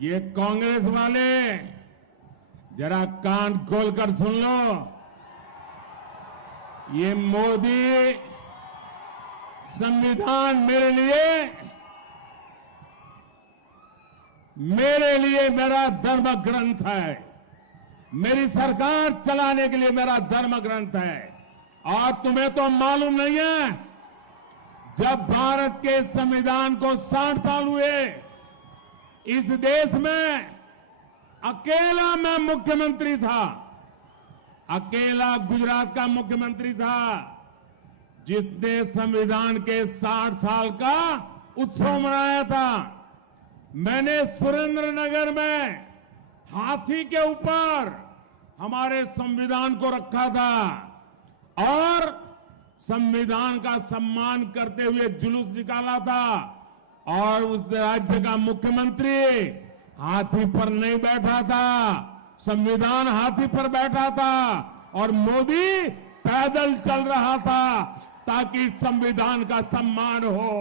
ये कांग्रेस वाले जरा कान खोलकर सुन लो। ये मोदी संविधान मेरे लिए मेरा धर्म ग्रंथ है। मेरी सरकार चलाने के लिए मेरा धर्म ग्रंथ है। और तुम्हें तो मालूम नहीं है, जब भारत के संविधान को 60 साल हुए, इस देश में अकेला मैं मुख्यमंत्री था, अकेला गुजरात का मुख्यमंत्री था जिसने संविधान के 60 साल का उत्सव मनाया था। मैंने सुरेंद्रनगर में हाथी के ऊपर हमारे संविधान को रखा था और संविधान का सम्मान करते हुए जुलूस निकाला था। और उस राज्य का मुख्यमंत्री हाथी पर नहीं बैठा था, संविधान हाथी पर बैठा था और मोदी पैदल चल रहा था ताकि संविधान का सम्मान हो।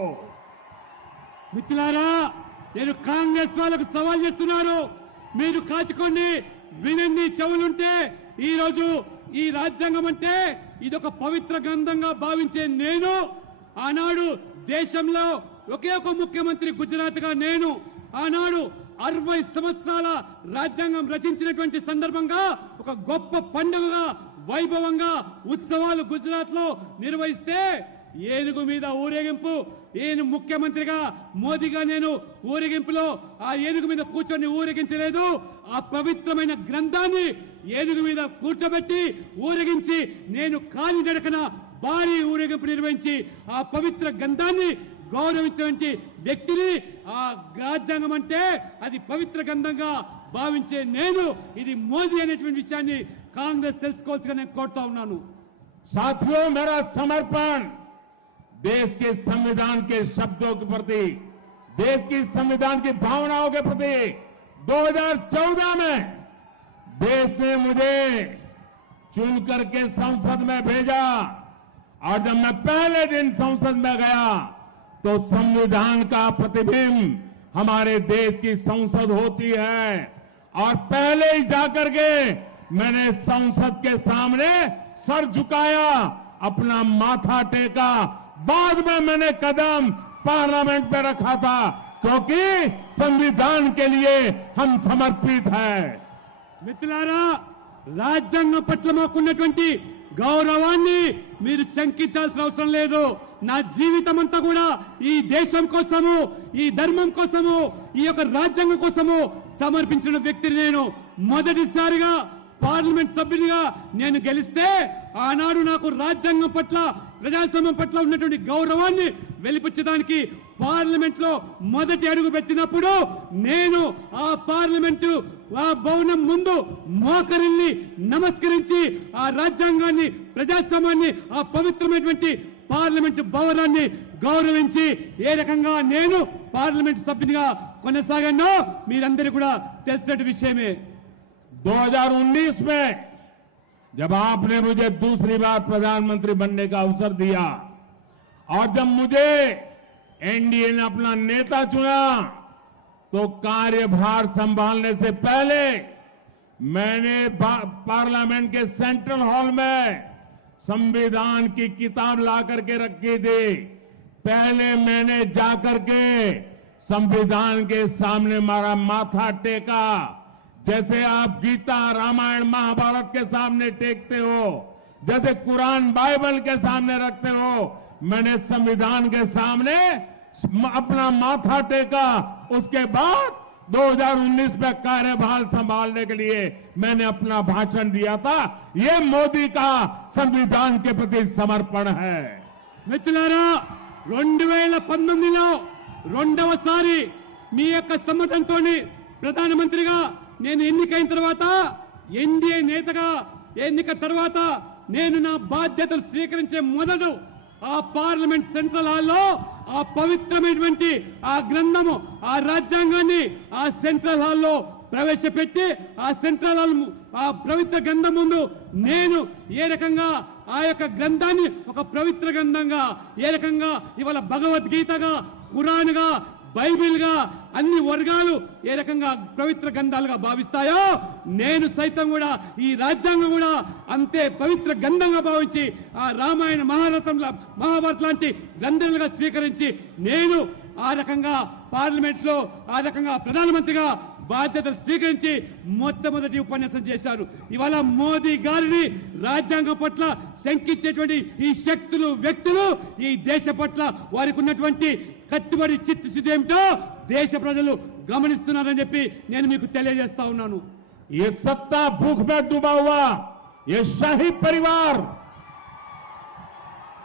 మిత్రులారా, నేను కాంగ్రెస్ వాళ్ళకు సవాల్ చేస్తున్నాను. మీరు కాచుకోండి, వినండి, చెవులుంటే. ఈ రోజు ఈ రాజ్యాంగం అంటే ఇదొక పవిత్ర గ్రంథంగా భావించే నేను, ఆనాడు దేశంలో ఒకే ఒక ముఖ్యమంత్రి గుజరాత్గా నేను ఆనాడు 60 సంవత్సరాల రాజ్యాంగం రచించినటువంటి సందర్భంగా ఒక గొప్ప పండుగగా వైభవంగా ఉత్సవాలు గుజరాత్ లో నిర్వహిస్తే ఏనుగు మీద ఊరేగింపు, ఈయన ముఖ్యమంత్రిగా మోదీగా నేను ఊరేగింపులో ఆ ఏనుగు మీద కూర్చొని ఊరేగించలేదు. ఆ పవిత్రమైన గ్రంథాన్ని ఏనుగు మీద కూర్చోబెట్టి ఊరేగించి నేను కాలి నడకన భారీ ఊరేగింపు నిర్వహించి ఆ పవిత్ర గ్రంథాన్ని గౌరవించినటువంటి వ్యక్తిని, ఆ రాజ్యాంగం అంటే అది పవిత్ర గ్రంథంగా భావించే నేను, ఇది మోదీ అనేటువంటి విషయాన్ని కాంగ్రెస్ తెలుసుకోవాల్సిగా నేను కోరుతా ఉన్నాను. साथियों, मेरा समर्पण देश के संविधान के शब्दों के प्रति, देश की संविधान की भावनाओं के प्रति 2014 में देश ने मुझे चुन करके संसद में भेजा और जब मैं पहले दिन संसद में गया तो संविधान का प्रतिबिंब हमारे देश की संसद होती है और पहले ही जाकर के मैंने संसद के सामने सर झुकाया, अपना माथा टेका। बाद में मैंने कदम पार्लियामेंट में रखा था क्योंकि संविधान के लिए हम समर्पित हैं। మిత్రులారా, రాజ్యాంగం పట్ల మాకున్నటువంటి గౌరవాన్ని మీరు శంకించాల్సిన అవసరం లేదు. నా జీవితం అంతా కూడా ఈ దేశం కోసము, ఈ ధర్మం కోసము, ఈ యొక్క రాజ్యాంగం కోసము సమర్పించిన వ్యక్తిని నేను. మొదటిసారిగా పార్లమెంట్ సభ్యునిగా నేను గెలిస్తే ఆనాడు నాకు రాజ్యాంగం పట్ల, ప్రజాస్వామ్యం పట్ల ఉన్నటువంటి గౌరవాన్ని వెలిపించడానికి పార్లమెంట్ లో మొదటి అడుగు పెట్టినప్పుడు నేను ఆ పార్లమెంటు ఆ భవనం ముందు మోకరిల్లి నమస్కరించి ఆ రాజ్యాంగాన్ని, ప్రజాస్వామ్యాన్ని, ఆ పవిత్రమైనటువంటి పార్లమెంటు భవనాన్ని గౌరవించి ఏ రకంగా నేను పార్లమెంట్ సభ్యునిగా కొనసాగానో మీరందరూ కూడా తెలిసిన విషయమే. 2019 में जब आपने मुझे दूसरी बार प्रधानमंत्री बनने का अवसर दिया और जब मुझे एनडीए ने अपना नेता चुना तो कार्यभार संभालने से पहले मैंने पार्लियामेंट के सेंट्रल हॉल में संविधान की किताब ला करके रखी थी। पहले मैंने जाकर के संविधान के सामने मारा माथा टेका, जैसे आप गीता, रामायण, महाभारत के सामने टेकते हो, जैसे कुरान, बाइबल के सामने रखते हो, मैंने संविधान के सामने अपना माथा टेका। उसके बाद 2019 में कार्यभार संभालने के लिए मैंने अपना भाषण दिया था। ये मोदी का संविधान के प्रति समर्पण है। మిత్రులారా, 2019లో రెండవసారి మీ యొక్క సమ్మతంతో ప్రధానమంత్రిగా నేను ఎన్నికైన తర్వాత, ఎన్డీఏ నేతగా ఎన్నిక తర్వాత నేను నా బాధ్యతలు స్వీకరించే మొదలు ఆ పార్లమెంట్ సెంట్రల్ హాల్లో ఆ పవిత్రమైనటువంటి ఆ గ్రంథము, ఆ రాజ్యాంగాన్ని ఆ సెంట్రల్ హాల్లో ప్రవేశపెట్టి ఆ సెంట్రల్ హాల్ ఆ పవిత్ర గ్రంథం ముందు నేను ఏ రకంగా ఆ యొక్క గ్రంథాన్ని ఒక పవిత్ర గ్రంథంగా, ఏ రకంగా ఇవాళ భగవద్గీతగా, ఖురాన్గా, బైబిల్గా అన్ని వర్గాలు ఏ రకంగా పవిత్ర గ్రంథాలుగా భావిస్తాయో నేను సైతం కూడా ఈ రాజ్యాంగం కూడా అంతే పవిత్ర గ్రంథంగా భావించి ఆ రామాయణ మహాభారత లాంటి గ్రంథాలుగా స్వీకరించి నేను ఆ రకంగా పార్లమెంట్ లో ఆ రకంగా ప్రధానమంత్రిగా బాధ్యతలు స్వీకరించి మొట్టమొదటి ఉపన్యాసం చేశారు. ఇవాళ మోదీ గారిని రాజ్యాంగం పట్ల శంకించేటువంటి ఈ శక్తులు వ్యక్తులు ఈ దేశ పట్ల వారికి ఉన్నటువంటి కట్టుబడి చిత్తశుద్ధి ఏమిటో దేశ ప్రజలు గమనిస్తున్నారని చెప్పి నేను మీకు తెలియజేస్తా ఉన్నాను. ये सत्ता भूख में डूबा हुआ ये शाही परिवार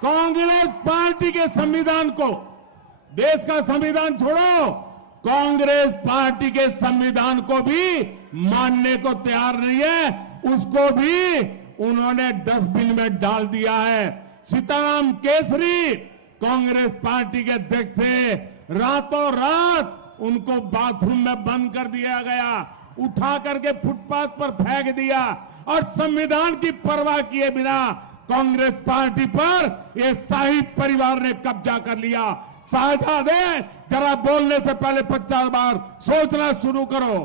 कांग्रेस पार्टी के संविधान को, देश का संविधान छोड़ो, कांग्रेस पार्टी के संविधान को भी मानने को तैयार नहीं है. उसको भी उन्होंने डस्टबिन में डाल दिया है. सीताराम केसरी कांग्रेस पार्टी के अध्यक्ष थे, रातों रात उनको बाथरूम में बंद कर दिया गया, उठा करके फुटपाथ पर फेंक दिया और संविधान की परवाह किए बिना कांग्रेस पार्टी पर ये शाही परिवार ने कब्जा कर लिया. साझा दे, जरा बोलने से पहले 50 बार सोचना शुरू करो.